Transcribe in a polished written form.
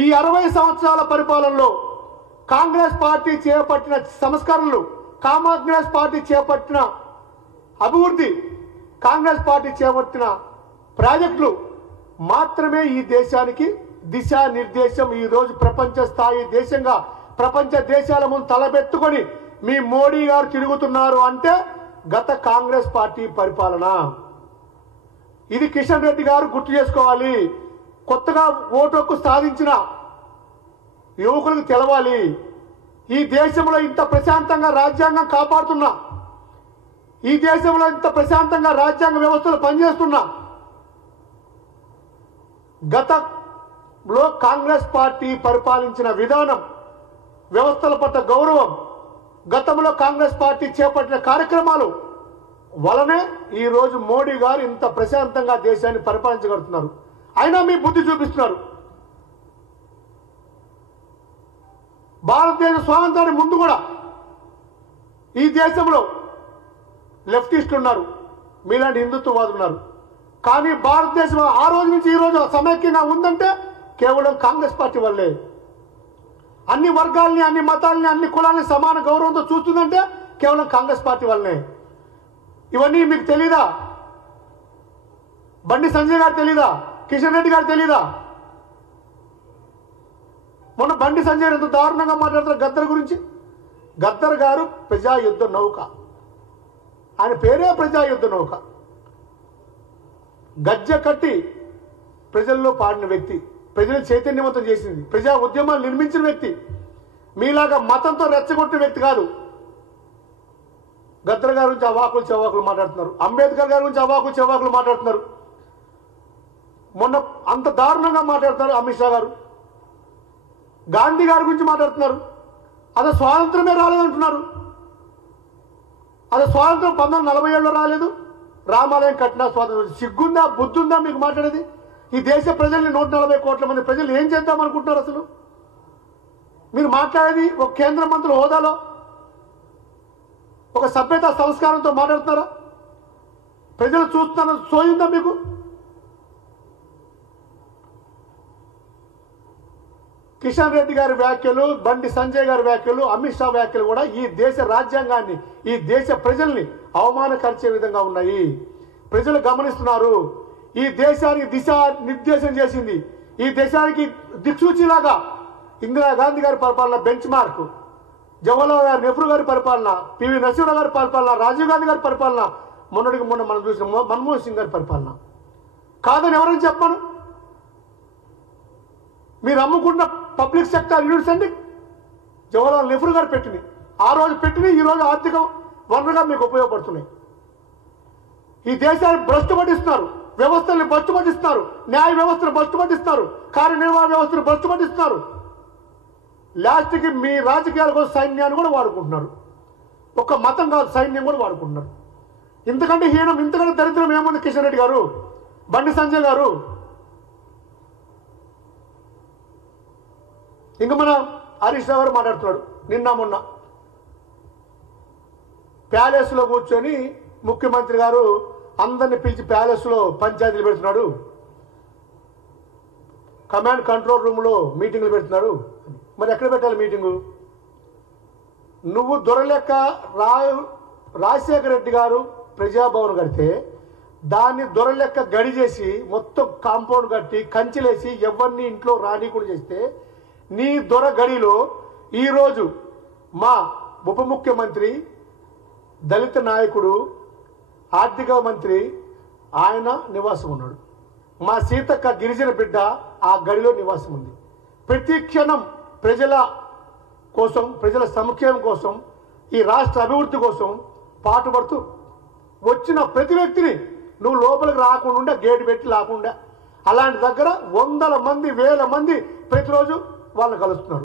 ఈ 60 సంవత్సరాల పరిపాలనలో కాంగ్రెస్ పార్టీ చేపట్టిన సంస్కరణలు, కాంగ్రెస్ పార్టీ చేపట్టిన అభివృద్ధి, కాంగ్రెస్ పార్టీ చేపట్టిన ప్రాజెక్టులు మాత్రమే ఈ దేశానికి దిశానిర్దేశం. ఈ రోజు ప్రపంచ స్థాయి దేశంగా ప్రపంచ దేశాల ముందు తలబెత్తుకొని మీ మోడీ గారు తిరుగుతున్నారు అంటే గత కాంగ్రెస్ పార్టీ పరిపాలన. ఇది కిషన్ రెడ్డి గారు గుర్తు చేసుకోవాలి. కొత్తగా ఓటు హక్కు సాధించిన యువకులకు తెలవాలి. ఈ దేశంలో ఇంత ప్రశాంతంగా రాజ్యాంగం కాపాడుతున్నా, ఈ దేశంలో ఇంత ప్రశాంతంగా రాజ్యాంగ వ్యవస్థలు పనిచేస్తున్నా గతంలో కాంగ్రెస్ పార్టీ పరిపాలించిన విధానం, వ్యవస్థల పట్ల గౌరవం, గతంలో కాంగ్రెస్ పార్టీ చేపట్టిన కార్యక్రమాలు వలనే ఈరోజు మోడీ గారు ఇంత ప్రశాంతంగా దేశాన్ని పరిపాలించగలుగుతున్నారు. అయినా మీ బుద్ధి చూపిస్తున్నారు. భారతదేశ స్వాతంత్రానికి ముందు కూడా ఈ దేశంలో లెఫ్టిస్టులు ఉన్నారు, మీలాంటి హిందుత్వవాదులు ఉన్నారు. కానీ భారతదేశం ఆ రోజు నుంచి ఈ రోజు సమైక్యంగా ఉందంటే కేవలం కాంగ్రెస్ పార్టీ వల్లే. అన్ని వర్గాల్ని, అన్ని మతాలని, అన్ని కులాలని సమాన గౌరవంతో చూస్తుందంటే కేవలం కాంగ్రెస్ పార్టీ వల్లనే. ఇవన్నీ మీకు తెలీదా? బండి సంజయ్ గారు తెలీదా? కిషన్ రెడ్డి గారు తెలీదా? మొన్న బండి సంజయ్ ఎంత దారుణంగా మాట్లాడుతారు గద్దర్ గురించి. గద్దర్ గారు ప్రజాయుద్ధ నౌక, ఆయన పేరే ప్రజాయుద్ధ నౌక. గజ్జె కట్టి ప్రజల్లో పాడిన వ్యక్తి, ప్రజలు చైతన్యవంతం చేసింది, ప్రజా ఉద్యమాలు నిర్మించిన వ్యక్తి. మీలాగా మతంతో రెచ్చగొట్టిన వ్యక్తి కాదు. గద్దర్ గారి గురించి అవాకులు చెవాకులు మాట్లాడుతున్నారు, అంబేద్కర్ గారి గురించి అవాకులు చెవాకులు మాట్లాడుతున్నారు. మొన్న అంత దారుణంగా మాట్లాడుతున్నారు అమిత్ షా గారు. గాంధీ గారి గురించి మాట్లాడుతున్నారు. అది స్వాతంత్రమే రాలేదంటున్నారు. అది స్వాతంత్రం 1947లో రాలేదు. రామాలయం కట్టినా స్వాతంత్రం. సిగ్గుందా, బుద్ధుందా మీకు మాట్లాడేది? ఈ దేశ ప్రజల్ని 140 కోట్ల మంది ప్రజలు ఏం చేద్దాం అనుకుంటున్నారు? అసలు మీరు మాట్లాడేది ఒక కేంద్ర మంత్రుల హోదాలో, ఒక సభ్యత సంస్కారంతో మాట్లాడుతున్నారా? ప్రజలు చూస్తున్న సోయిందా మీకు? కిషన్ రెడ్డి గారి వ్యాఖ్యలు, బండి సంజయ్ గారి వ్యాఖ్యలు, అమిత్ షా వ్యాఖ్యలు కూడా ఈ దేశ రాజ్యాంగాన్ని, ఈ దేశ ప్రజల్ని అవమానపరిచే విధంగా ఉన్నాయి. ప్రజలు గమనిస్తున్నారు. ఈ దేశానికి దిశా నిర్దేశం చేసింది, ఈ దేశానికి దిక్సూచిలాగా ఇందిరాగాంధీ గారి పరిపాలన బెంచ్ మార్క్, జవహర్లాల్ గారి, నెహ్రూ గారి పరిపాలన, పివి నరసింహరావు గారి పరిపాలన, రాజీవ్ గాంధీ గారి పరిపాలన, మొన్నటికి మొన్న మనం చూసిన మన్మోహన్ సింగ్ గారి పరిపాలన కాదని ఎవరైనా చెప్పాను? మీరు అమ్ముకున్న పబ్లిక్ సెక్టర్ యూనిట్స్ అండి జవహర్లాల్ నెహ్రూ గారు పెట్టినవి. ఆ రోజు పెట్టినవి ఈ రోజు ఆర్థిక వనరుగా మీకు ఉపయోగపడుతున్నాయి. ఈ దేశాన్ని భ్రష్టు పట్టిస్తున్నారు, వ్యవస్థల్ని భ్రష్టు పట్టిస్తున్నారు, న్యాయ వ్యవస్థను భ్రష్టు పట్టిస్తున్నారు, కార్యనిర్వహణ వ్యవస్థను భ్రష్టు పట్టిస్తున్నారు. లాస్ట్కి మీ రాజకీయాల కోసం సైన్యాన్ని కూడా వాడుకుంటున్నారు. ఒక్క మతం కాదు, సైన్యం కూడా వాడుకుంటున్నారు. ఇంతకంటే హీనం, ఇంతకంటే దరిద్రం ఏముంది? కిషన్ రెడ్డి గారు, బండి సంజయ్ గారు. ఇంకా మన హరీష్ రావు గారు మాట్లాడుతున్నాడు. నిన్న మొన్న ప్యాలెస్లో కూర్చొని ముఖ్యమంత్రి గారు అందరిని పిలిచి ప్యాలెస్లో పంచాయతీలు పెడుతున్నాడు, కమాండ్ కంట్రోల్ రూమ్లో మీటింగులు పెడుతున్నాడు. మరి ఎక్కడ పెట్టాలి మీటింగు? నువ్వు దొరలెక్క రాజశేఖర రెడ్డి గారు ప్రజాభవన్ కడితే దాన్ని దొరలెక్క గడి చేసి మొత్తం కాంపౌండ్ కట్టి కంచెలేసి ఎవరిని ఇంట్లో రానికుండా చేస్తే నీ దొర గడిలో ఈరోజు మా ఉప ముఖ్యమంత్రి, దళిత నాయకుడు, ఆర్థిక మంత్రి ఆయన నివాసం ఉన్నాడు. మా సీతక్క గిరిజన బిడ్డ ఆ గడిలో నివాసం ఉంది. ప్రతి క్షణం ప్రజల కోసం, ప్రజల సంక్షేమం కోసం, ఈ రాష్ట్ర అభివృద్ధి కోసం పాటుపడుతూ వచ్చిన ప్రతి వ్యక్తిని నువ్వు లోపలికి రాకుండా గేటు పెట్టి లాకుండా, అలాంటి దగ్గర వందల మంది, వేల మంది ప్రతిరోజు వాళ్ళని కలుస్తున్నారు.